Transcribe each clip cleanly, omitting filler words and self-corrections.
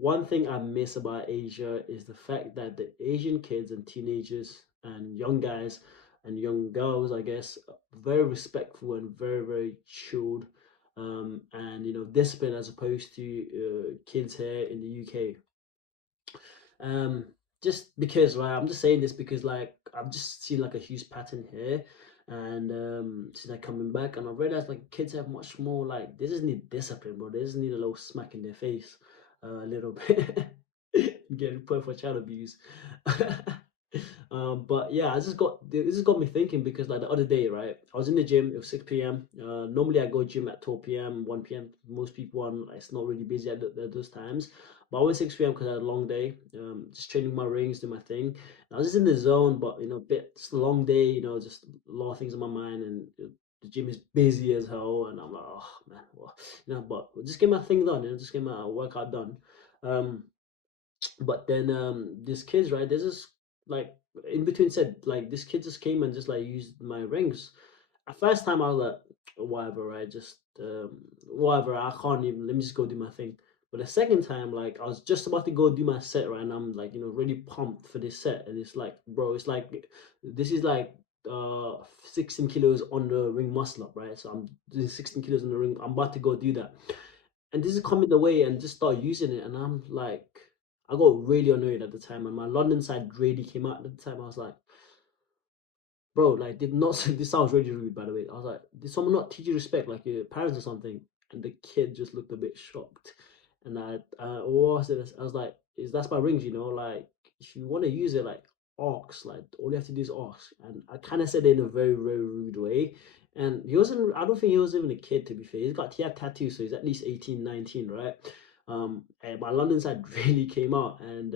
one thing I miss about Asia is the fact that the Asian kids and teenagers and young guys and young girls, I guess, are very respectful and very, very chilled, and disciplined as opposed to kids here in the UK. Um, just because, right, I'm just saying this because, like, I've just seen like a huge pattern here, and since I coming back, and I've realized like kids have much more like they just need discipline, bro. They just need a little smack in their face, a little bit, getting put for child abuse. But yeah, this has got me thinking because like the other day, right, I was in the gym. It was 6 p.m. Normally I go gym at 12 p.m., 1 p.m. Most people are it's not really busy at those times. But I went 6 p.m. because I had a long day. Just training my rings, do my thing. And I was just in the zone, but bit just a long day. Just a lot of things on my mind, and the gym is busy as hell. And I'm like, oh man, well, but just get my thing done. Just get my workout done. Um, but then these kids, right? There's this like in between said like this kid just came and just like used my rings. At first time I was like, whatever, right? Just whatever. I can't even. Let me just go do my thing. But the second time, like I was just about to go do my set, right? And I'm like, really pumped for this set. And it's like, bro, it's like this is like 16 kilos on the ring muscle up, right? So I'm doing 16 kilos on the ring. I'm about to go do that. And this is coming the way and just start using it. And I'm like, I got really annoyed at the time. And my London side really came out at the time. I was like, bro, like, did not this sounds really rude, by the way. I was like, did someone not teach you respect, like your parents or something? And the kid just looked a bit shocked. And what was it? I was like, is that's my rings, like if you want to use it, like ox, like all you have to do is ox. And I kind of said it in a very, very rude way. And he wasn't, I don't think he was even a kid, to be fair. He had tattoos, so he's at least 18, 19, right? And my London side really came out, and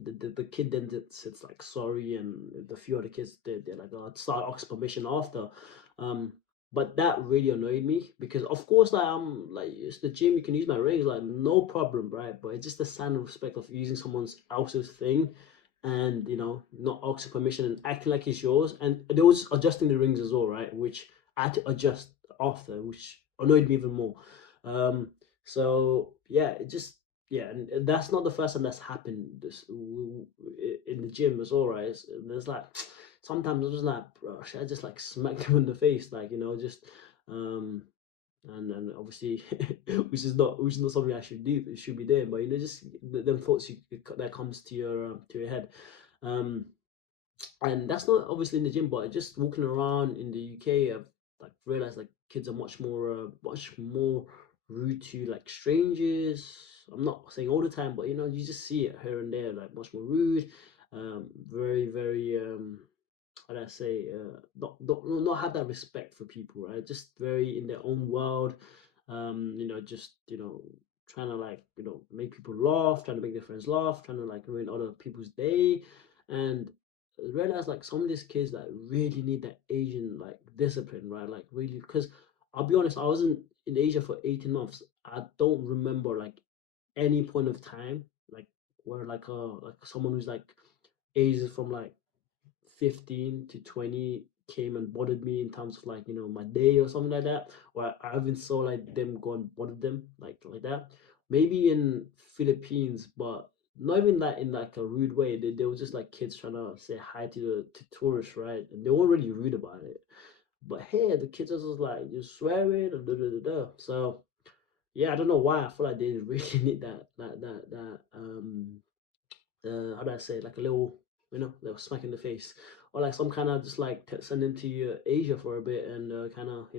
the kid then sits like sorry, and the few other kids they're like, oh, start ask permission after. um but that really annoyed me because of course like I'm like it's the gym, you can use my rings, like no problem, right? But it's just the sign of respect of using someone's else's thing, and not asking permission and acting like it's yours. And they was adjusting the rings as well, right, which I had to adjust after, which annoyed me even more. So yeah, it just yeah, and that's not the first time that's happened. In the gym as well, right? There's like sometimes I'm just like, bro, should I just like smack them in the face, like just um, and obviously, which is not something I should do. It should be doing, but just them thoughts that comes to your head, um, and that's not obviously in the gym, but just walking around in the UK, I've like realized like kids are much more rude to like strangers. I'm not saying all the time, but you just see it here and there, like much more rude, very, very how do I say, not have that respect for people, right? Just very in their own world, just trying to like make people laugh, trying to make their friends laugh, trying to like ruin other people's day, and realize like some of these kids like really need that Asian like discipline, right? Like really, because I'll be honest, I wasn't in Asia for 18 months. I don't remember like any point of time like where like someone who's like ages from like 15 to 20 came and bothered me in terms of like my day or something like that, or I even saw like them go and bother them like that. Maybe in Philippines, but not even that in like a rude way. They were just like kids trying to say hi to tourists, right? And they weren't really rude about it. But hey, the kids was just like just swearing and so yeah, I don't know why I feel like they really need that how do I say it? Like a little smack in the face, or like some kind of just like send them to Asia for a bit and kind of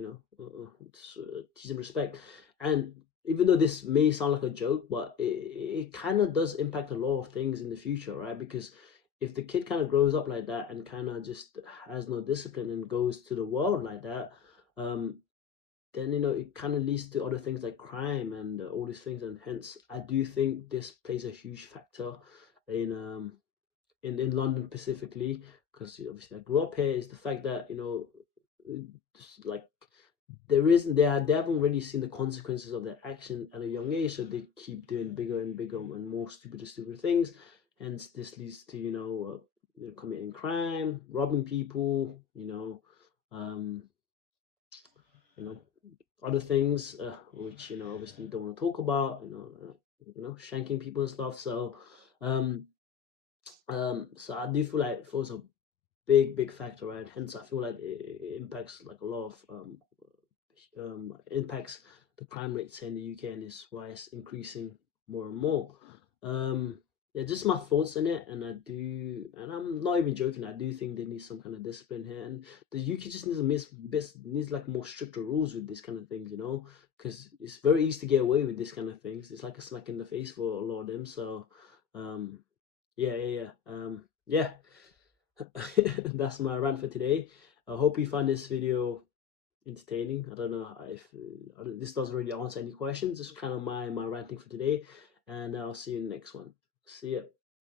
teach them respect. And even though this may sound like a joke, but it kind of does impact a lot of things in the future, right? Because if the kid kind of grows up like that and kind of just has no discipline and goes to the world like that, um, then it kind of leads to other things like crime and all these things. And hence I do think this plays a huge factor in in London specifically, because obviously I grew up here, is the fact that like they haven't really seen the consequences of their action at a young age, so they keep doing bigger and bigger and more stupid and stupid things. Hence this leads to committing crime, robbing people, um you know other things, which obviously don't want to talk about. shanking people and stuff. Um, so I do feel like it was a big factor, right? Hence, I feel like it impacts like a lot of impacts the crime rates in the UK, and is why it's increasing more and more. Um, yeah, just my thoughts on it, and and I'm not even joking. I do think they need some kind of discipline here, and the UK just needs like more stricter rules with this kind of things, because it's very easy to get away with this kind of things. It's like a smack in the face for a lot of them. So, um, yeah. That's my rant for today. I hope you find this video entertaining. I don't know if this doesn't really answer any questions. It's kind of my ranting for today, and I'll see you in the next one. See ya.